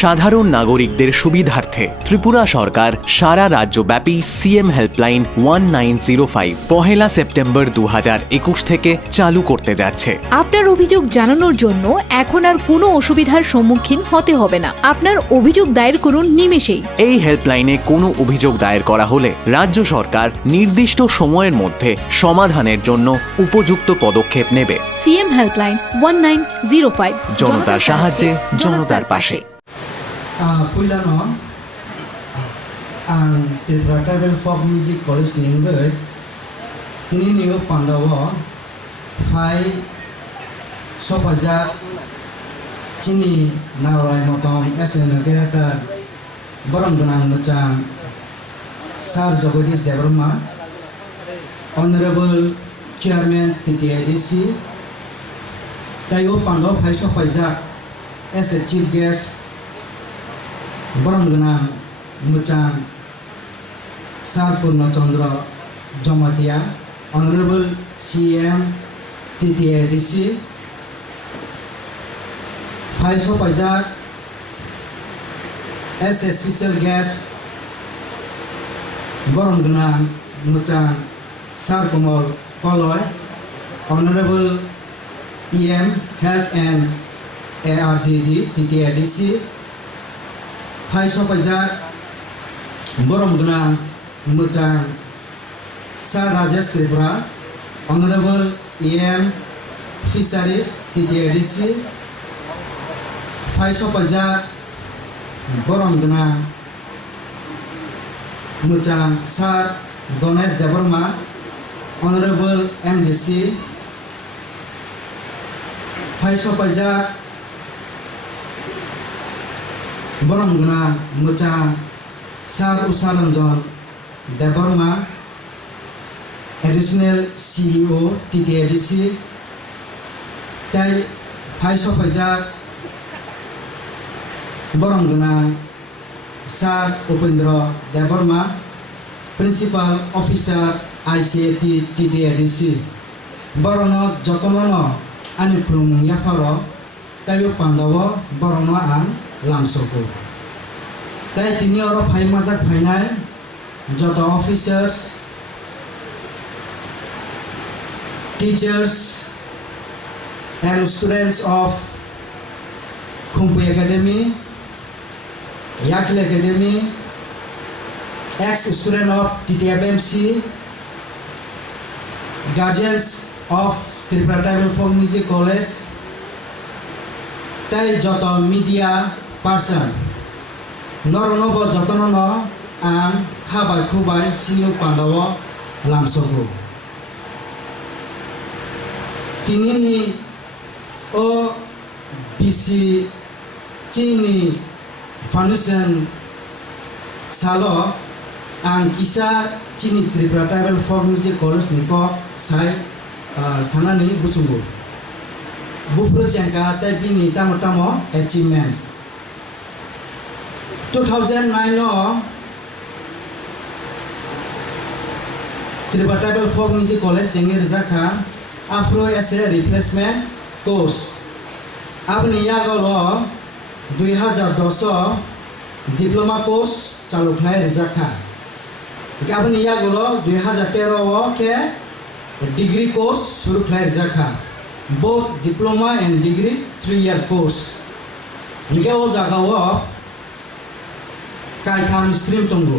সাধারণ নাগরিকদের সুবিধার্থে ত্রিপুরা সরকার সারা রাজ্যব্যাপী সিএম হেল্পলাইন 1905 পহেলা সেপ্টেম্বর 2021 থেকে চালু করতে যাচ্ছে। আপনার অভিযোগ জানানোর জন্য এখন আর কোনো অসুবিধার সম্মুখীন হতে হবে না। আপনার অভিযোগ দায়ের করুন নিমেষেই। এই হেল্পলাইনে কোনো অভিযোগ দায়ের করা হলে রাজ্য সরকার নির্দিষ্ট সময়ের মধ্যে সমাধানের জন্য উপযুক্ত পদক্ষেপ নেবে। সিএম হেল্পলাইন 1905 জনতার সাহায্যে জনতার পাশে। Puilano ang Tripura Tribal Folk Music College Ninggoy tini niyo Pandawa Fai Sopajak Chini Narai Motom SN Gerata Borongganang Nuchang Sar Jogadish Devarma Honorable Chairman TTIDC Tayo Pandawa Fai Sopajak as a Chief Guest Borongganang Nuchang Sar Purna Chandra Jamatia Honorable CM TTIDC Faiso Pajak as a special guest Borongganang Nuchang Sar Komal Koloy Honorable EM Health and ARDD TTIDC Faiso Pajak Borongganang Nuchang Sar Rajesh Tripura Honorable EM Fisheries TTIDC Faiso Pajak Borongganang Nuchang Sar Ganesh Devarma Honorable MDC Faiso Pajak Borongganang Nuchang Sar Usaranjan Devarma Additional CEO TTIDC Tai Faiso Pajak Borongganang Sar Upendra Devarma Principal Officer ICAT TTIDC Borono Jotomono Ani Khulumung Yafaro Tayo Pandawa Borono Ang Lamsoko Tai tini oro phai majak phainai joto officers teachers and students of Khumpu Academy Yakil Academy ex-student of TTFMC guardians of Tripura Tribal Folk Music College Tai joto media person Noronobo jotonono ang khabai khubai sinu Pandawa lamsogo tinini o BC Chini Foundation salo ang kisa Chini Tripura Tribal Folk Music College niko sai sanani buchungo bupro jangka tai bini tamo achievement 2009 no Tripura Tribal Folk Music College Jengir Zakha Afro Essay Replacement Course Abni Yagolo 2010 Diploma Course Chalu Khnai Zakha Abni Yagolo 2013 ke Degree Course Shuru Khnai Zakha both Diploma and Degree 3-year course Nike o jagawo Kaikam stream tunggu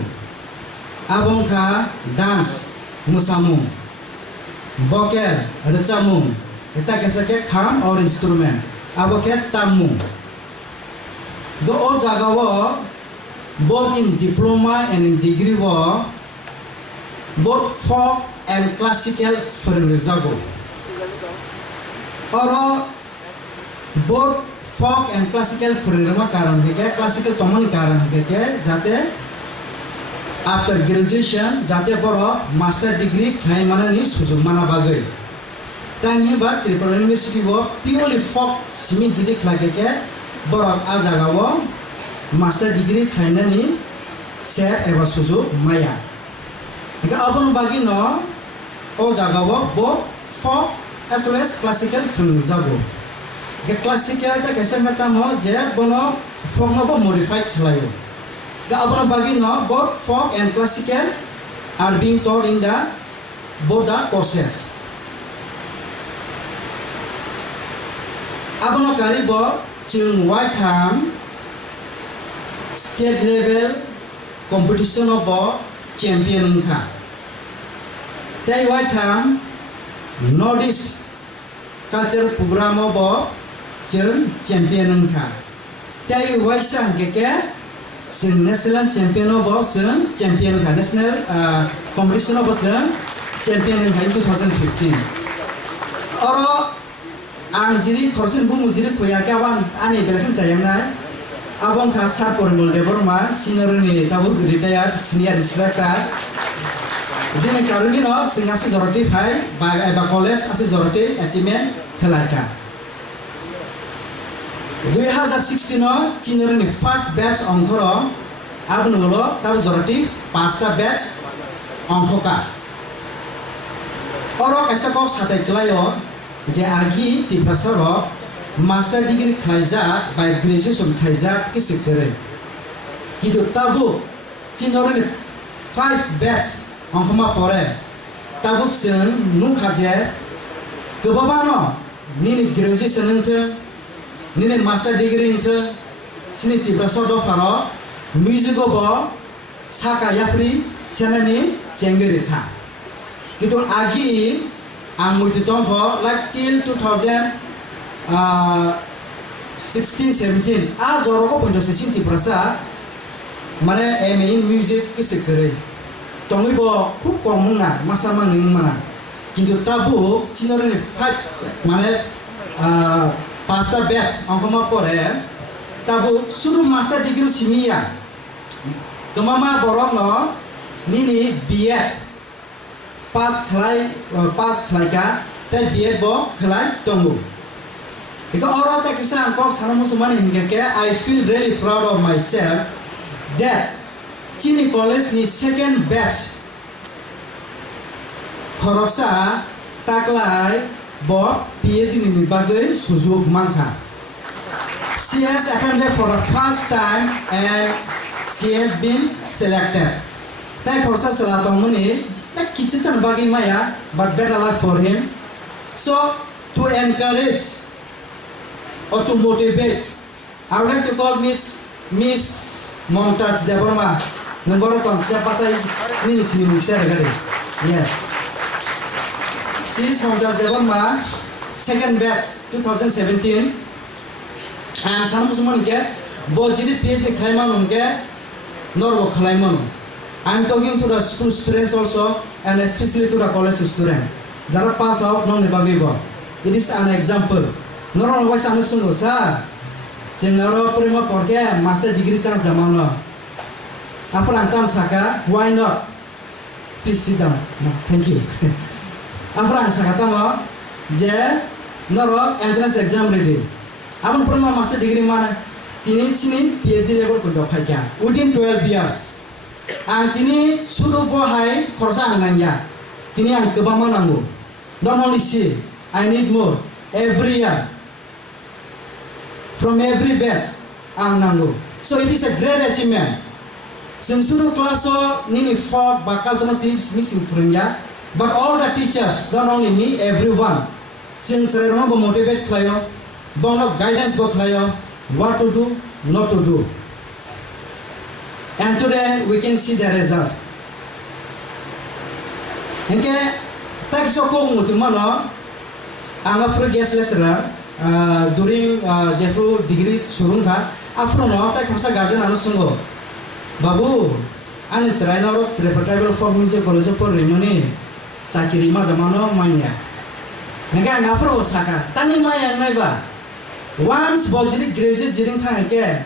Abongka dance musamung Boker recamung Kita kesake kham or instrument Aboke tamung Do o jagawo both in diploma and in degree wo both folk and classical jago Oro both folk and classical फुरेरमा कारण है क्या classical तमन कारण है क्या जाते after graduation जाते बरो master degree खाई माना नहीं सुजुग माना बागै तांगी बात Tripura University वो purely folk सिमी जिदी खाके क्या बरो आ जागा वो master degree खाई ना नहीं से एवं सुजुग माया क्या अपन बागी नो ओ जागा वो both folk as well as classical फुरेरमा जागो के क्लासिकल ता कैसे मता मो जे बनो folk no bo modified khlaio. Ga abona bagi no both folk and classical are being taught in the both the courses. Abona kali bo chung white ham state level competition of bo champion ka. Tai white ham Northeast culture program of bo chung champion ka. Tai white sang ke sing national champion of bo chung champion ka. National competition of bo chung champion ka in 2015. Oro ang jiri korsen bumu jiri kuya kawan ani belakang sayang na abang khasa pormol debor ma senior ni tabur retired senior instructor dine karuni no singasi joroti phai ba college ase joroti achievement khelaka 2016 no senior ni first batch ongkhoro abnulo tab joroti 5ta batch ongkhoka oro kaisa kok satai klayo je agi ti pasaro master degree khaijak by graduation khaijak kisikere kidu tabu tinore 5 batch ongkhoma pore tabuk sen nu khaje kebabano nini graduation nke nini master degree nke sini ti pasaro paro music bo saka yapri senani chengere kha kidu agi ang multitongho like till 16-17 a joroko pondo sesin ti prasa mane MA in music kisikere tongi bo খুব কম না masa mangin mana kintu tabu chinore 5 mane pasta batch angkoma pore tabu suru master degree simia tomama borok no nini BF pass khlai ka tai BF bo khlai tongu ito oro ta kisa angkok sana musuman hingga I feel really proud of myself that Chini College ni second batch khoroksa taklai bo PhD ni bagai sujug mangkha. She has attended for the first time and she has been selected. Tai khorsa salatong muni tak kichisan bagi maya but better luck for him. So to encourage or to motivate, I would like to call Miss Momtaj Deborma. Nombor tong siapa saya ini sini saya dengar. Yes, she is Momtaj Deborma, second batch 2017. And some musuman ke, bo jadi PhD klaiman ke, norbo klaiman. I am talking to the school students also and especially to the college student. Jara pass out non nebagibo. It is an example. Noro wais anu sungguh sa. Senaro prima porke master degree chance zamano. Apa rantam saka? Why not? Please sit down. No, thank you. Apa rang saka tamo? Je noro entrance exam ready. Apa prima master degree mana? Tini sini PhD level kudo kaya. Within 12 years. Ang tini suruh bohai korsa ananya. Tini ang kebama nangu. Don't only see. I need more. Every year. From every batch ang nangu. So it is a great achievement. Sensuru klaso nini folk bakal sama teams missing punya. But all the teachers, not only me, everyone. Since sereno bo motivate klayo, bono guidance bo klayo, what to do, not to do. And today we can see the result. Engke tak sokong mutumano, anga free guest lecturer during Jeffro degree surung tha. Afro no tak khasa guardian anu sungo. Babu, ane cerai noro tribal folk music college for remoni. Cakiri ma damano manya. Engke anga afro saka. Tani maya nai ba. Once boljiri graduate jiring tha engke,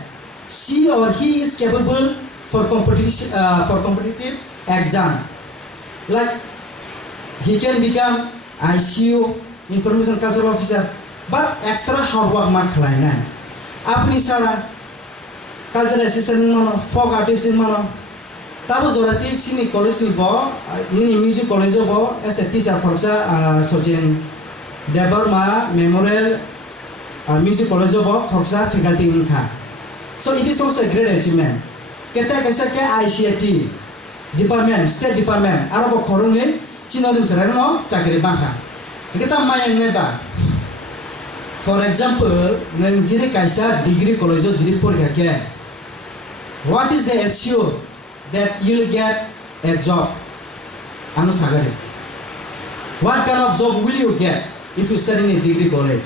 she or he is capable for competitive exam. Like he can become ICU, information culture officer, but extra hard work mak khalainan. Apni sara culture assistant mano, folk artist mano. Tabu zorati sini college ni bo, ni music college bo as a teacher khorsa Sochin Deborma Memorial music college bo khorsa faculty ni kha. So it is also a great achievement. Kita kaisa ke ICT department, state department, arabo korone chinolim serano chakri bangka. Kita mayang neba. For example, nang jiri kaisa degree college jiri porga ke. What is the assure that you will get a job? Anu sagari. What kind of job will you get if you study in a degree college?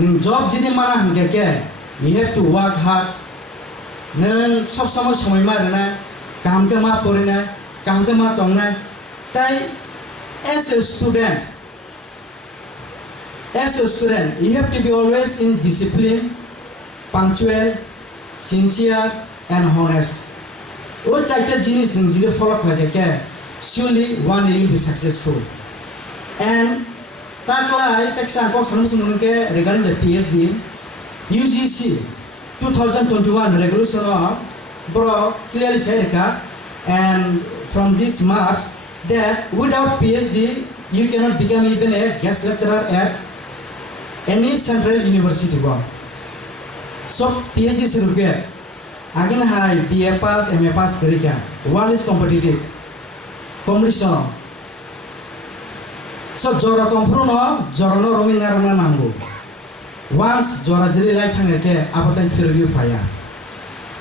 Nang job jiri mana hangga ke? You have to work hard. Nang sob sama samai ma na kam ke ma porina, kam ke ma tongna. Tai as a student, you have to be always in discipline, punctual, sincere, and honest. O chaita jinis nang jiri follow lage ke. Surely one day you will be successful. And taklai teksan kok sanum ke regarding the PhD, UGC 2021 regulation of bro clearly said and from this March that without PhD you cannot become even a guest lecturer at any central university. So PhD is required. Again high BA pass, MA pass kerja. One is competitive. Competition. So jora komprono, jora no roaming arana nangu. Once jora jeli like hangke, apa tan review fire.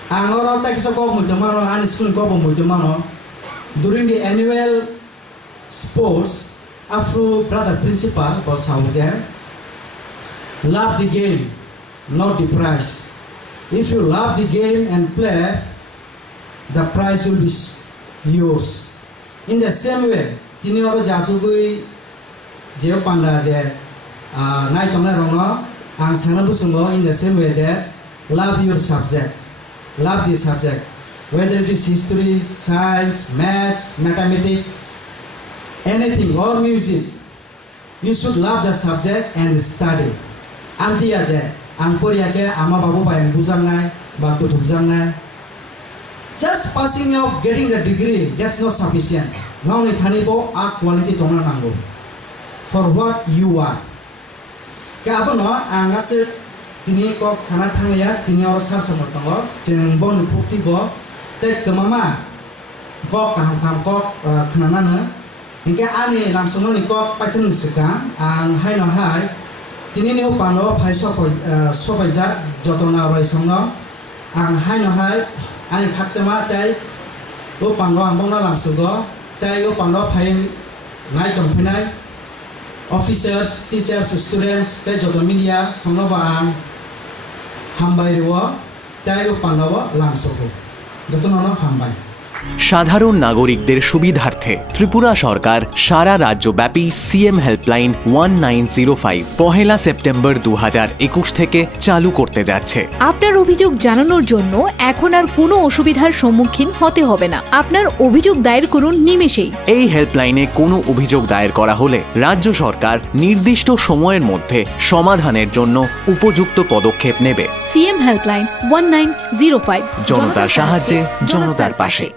Angoro tak so ko mutamano, an school ko mutamano. During the annual sports, Afro brother principal was Saujer. Love the game, not the prize. If you love the game and play, the prize will be yours. In the same way, tini oro jasugui jeo panda je nai tomna rono ang sana busungo in the same way that love your subject, love the subject, whether it is history, science, maths, mathematics, anything or music. You should love the subject and study. Anti aja, ang pori ke ama babu bayang bujang nai, baku bujang nai. Just passing out, getting the degree, that's not sufficient. Now ni thani bo a quality tongna nango. For what you are. Kaya no angase tini kok sana thangya tini or sar somotongo jeng bon pukti bo te kemama kok kam kok khnana na ingke ani langsung ni kok paitun seka ang hai no hai tini ni upano phai sopaija jotona roi songno ang hai no hai ani khaksema tai upano ambong na langsung go tai upano phai nai tomphai officers, teachers, students, te joto media, somnoba ang hambai rewa, tayo pandawa langsoko. Joto nono hambai. সাধারণ নাগরিকদের সুবিধার্থে ত্রিপুরা সরকার সারা রাজ্যব্যাপী CM helpline 1905 পহেলা September 2021 থেকে চালু করতে যাচ্ছে। আপনার অভিযোগ জানানোর জন্য এখন আর কোনো অসুবিধার সম্মুখীন হতে হবে না। আপনার অভিযোগ দায়ের করুন নিমেষেই। এই হেল্পলাইনে কোনো অভিযোগ দায়ের করা হলে রাজ্য সরকার নির্দিষ্ট সময়ের মধ্যে সমাধানের জন্য উপযুক্ত পদক্ষেপ নেবে। সিএম হেল্পলাইন 1905 জনতার সাহায্যে জনতার পাশে।